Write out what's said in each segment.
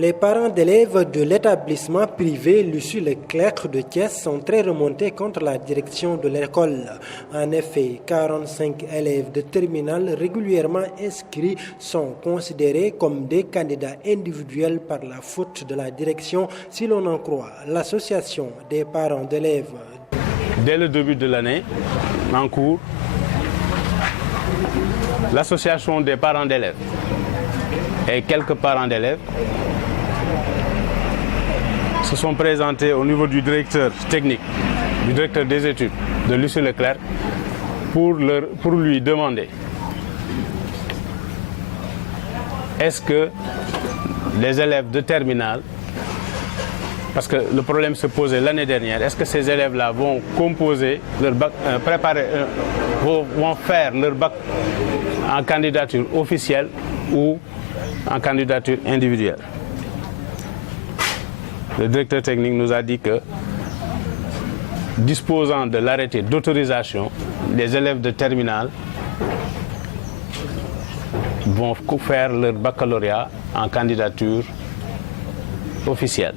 Les parents d'élèves de l'établissement privé Lucie Leclerc de Thiès sont très remontés contre la direction de l'école. En effet, 45 élèves de terminale régulièrement inscrits sont considérés comme des candidats individuels par la faute de la direction, si l'on en croit l'association des parents d'élèves. Dès le début de l'année, en cours, l'association des parents d'élèves et quelques parents d'élèves se sont présentés au niveau du directeur technique, du directeur des études de Lucie Leclerc pour lui demander est-ce que les élèves de terminale, parce que le problème se posait l'année dernière, est-ce que ces élèves-là vont composer leur bac, vont faire leur bac en candidature officielle ou en candidature individuelle? Le directeur technique nous a dit que, disposant de l'arrêté d'autorisation, les élèves de terminale vont faire leur baccalauréat en candidature officielle.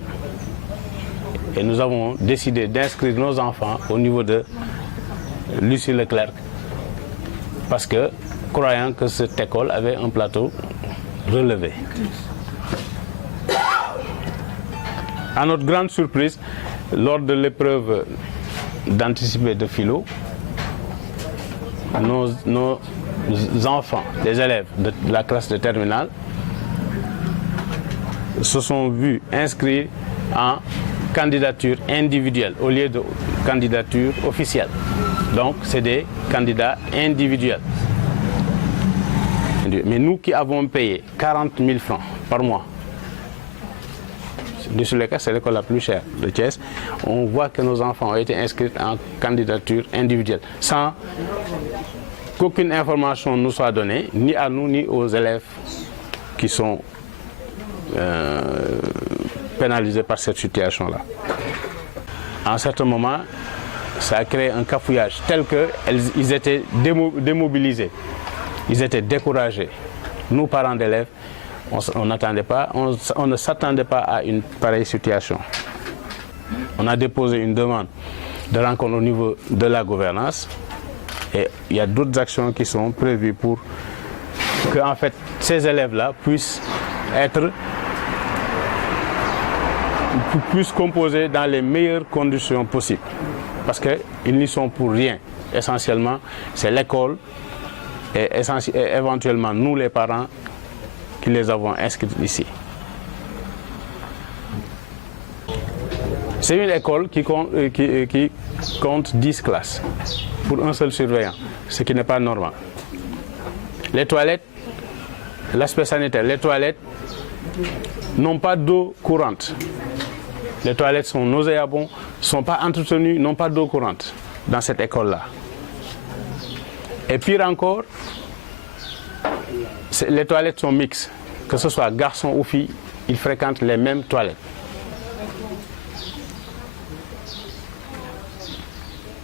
Et nous avons décidé d'inscrire nos enfants au niveau de Lucie Leclerc parce que, croyant que cette école avait un plateau relevé. À notre grande surprise, lors de l'épreuve d'anticipé de philo, nos enfants, les élèves de la classe de terminale, se sont vus inscrits en candidature individuelle au lieu de candidature officielle. Donc, c'est des candidats individuels. Mais nous qui avons payé 40 000 francs par mois, Lucie Leclerc, c'est l'école la plus chère de Thiès, on voit que nos enfants ont été inscrits en candidature individuelle, sans qu'aucune information nous soit donnée, ni à nous, ni aux élèves qui sont pénalisés par cette situation-là. À un certain moment, ça a créé un cafouillage tel qu'ils étaient démobilisés, ils étaient découragés. Nous, parents d'élèves, on ne s'attendait pas à une pareille situation. On a déposé une demande de rencontre au niveau de la gouvernance et il y a d'autres actions qui sont prévues pour que en fait, ces élèves-là puissent composer dans les meilleures conditions possibles. Parce qu'ils n'y sont pour rien. Essentiellement, c'est l'école et éventuellement nous les parents qui les avons inscrits ici. C'est une école qui compte 10 classes pour un seul surveillant, ce qui n'est pas normal. Les toilettes, l'aspect sanitaire, les toilettes n'ont pas d'eau courante. Les toilettes sont nauséabondes, ne sont pas entretenues, n'ont pas d'eau courante dans cette école-là. Et pire encore, les toilettes sont mixtes. Que ce soit garçon ou fille, ils fréquentent les mêmes toilettes.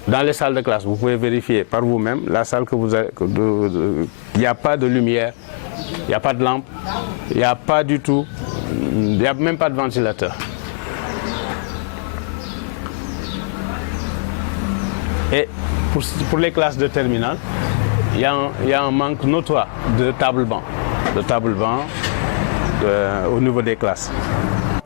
Dans les salles de classe, vous pouvez vérifier par vous-même la salle que vous avez. Il n'y a pas de lumière, il n'y a pas de lampe, il n'y a pas du tout, il n'y a même pas de ventilateur. Et pour les classes de terminale, il y a un manque notoire de table-banc, au niveau des classes.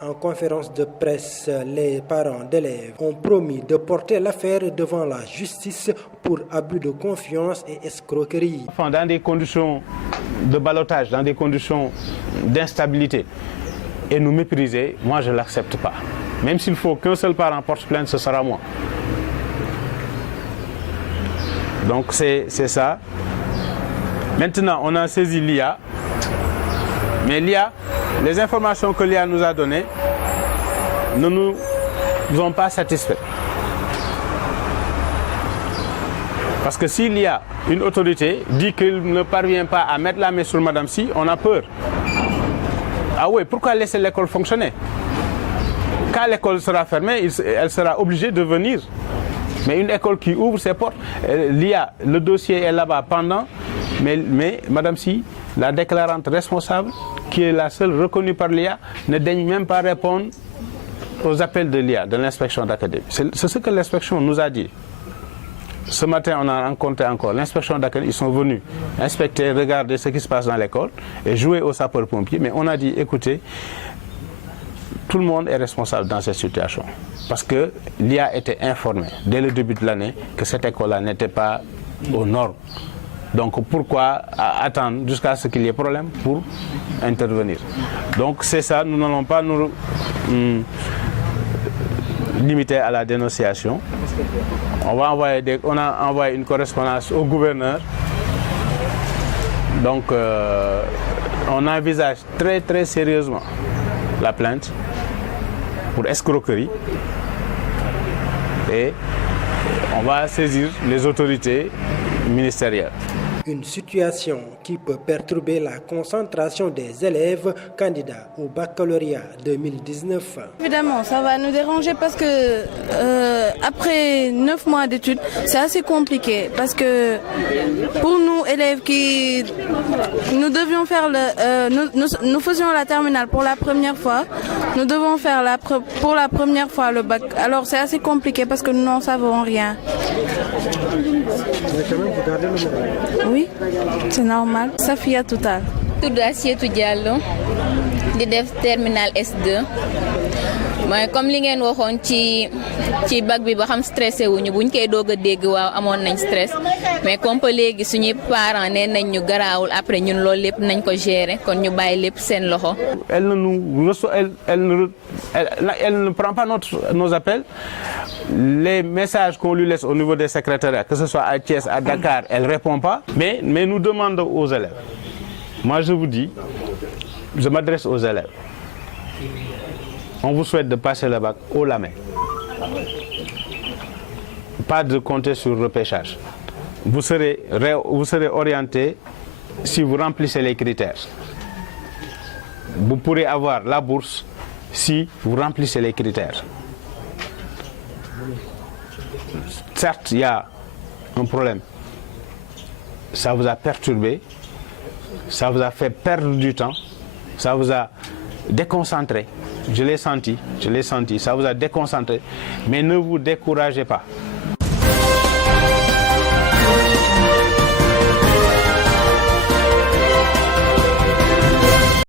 En conférence de presse, les parents d'élèves ont promis de porter l'affaire devant la justice pour abus de confiance et escroquerie. Dans des conditions de ballottage, dans des conditions d'instabilité, et nous mépriser, moi je ne l'accepte pas. Même s'il faut qu'un seul parent porte plainte, ce sera moi. Donc c'est ça. Maintenant, on a saisi l'IA, mais l'IA, les informations que l'IA nous a données ne nous ont pas satisfaits. Parce que s'il y a une autorité dit qu'il ne parvient pas à mettre la main sur Madame Si, on a peur. Ah oui, pourquoi laisser l'école fonctionner? Quand l'école sera fermée, elle sera obligée de venir. Mais une école qui ouvre ses portes, l'IA, le dossier est là-bas pendant, mais Madame Si, la déclarante responsable, qui est la seule reconnue par l'IA, ne daigne même pas répondre aux appels de l'IA, de l'inspection d'académie. C'est ce que l'inspection nous a dit. Ce matin, on a rencontré encore l'inspection d'académie. Ils sont venus inspecter, regarder ce qui se passe dans l'école et jouer aux sapeurs-pompiers. Mais on a dit, écoutez, tout le monde est responsable dans cette situation. Parce que l'IA était informée dès le début de l'année que cette école-là n'était pas aux normes. Donc pourquoi attendre jusqu'à ce qu'il y ait problème pour intervenir? Donc c'est ça, nous n'allons pas nous limiter à la dénonciation. On a envoyé une correspondance au gouverneur. Donc on envisage très très sérieusement la plainte pour escroquerie et on va saisir les autorités ministérielles. Une situation qui peut perturber la concentration des élèves candidats au baccalauréat 2019. Évidemment, ça va nous déranger parce que après 9 mois d'études, c'est assez compliqué parce que pour nous, élèves qui nous devions faire nous faisions la terminale pour la première fois, nous devons faire pour la première fois le bac. Alors c'est assez compliqué parce que nous n'en savons rien. Mais quand même, vous gardez le moral. Oui, c'est normal. Safia Total. Tudd Assietou Diallo di def terminal S2 mooy comme li ngeen waxoon ci bac bi ba xam stressé wuñu buñ koy doog a dégg waaw amoon nañ stress mais comme que léegi suñuy parents nee nañ ñu garaawul après ñun loolu lépp nañ ko gérer kon ñu bàyyi lépp seen loxo. Elle ne prend pas nos appels. Les messages qu'on lui laisse au niveau des secrétariats, que ce soit à Thiès, à Dakar, elle ne répond pas. Mais nous demandons aux élèves. Moi, je vous dis, je m'adresse aux élèves. On vous souhaite de passer le bac haut la main. Pas de compter sur le repêchage. Vous serez orienté si vous remplissez les critères. Vous pourrez avoir la bourse si vous remplissez les critères. Certes, il y a un problème. Ça vous a perturbé, ça vous a fait perdre du temps, ça vous a déconcentré. Je l'ai senti, ça vous a déconcentré. Mais ne vous découragez pas.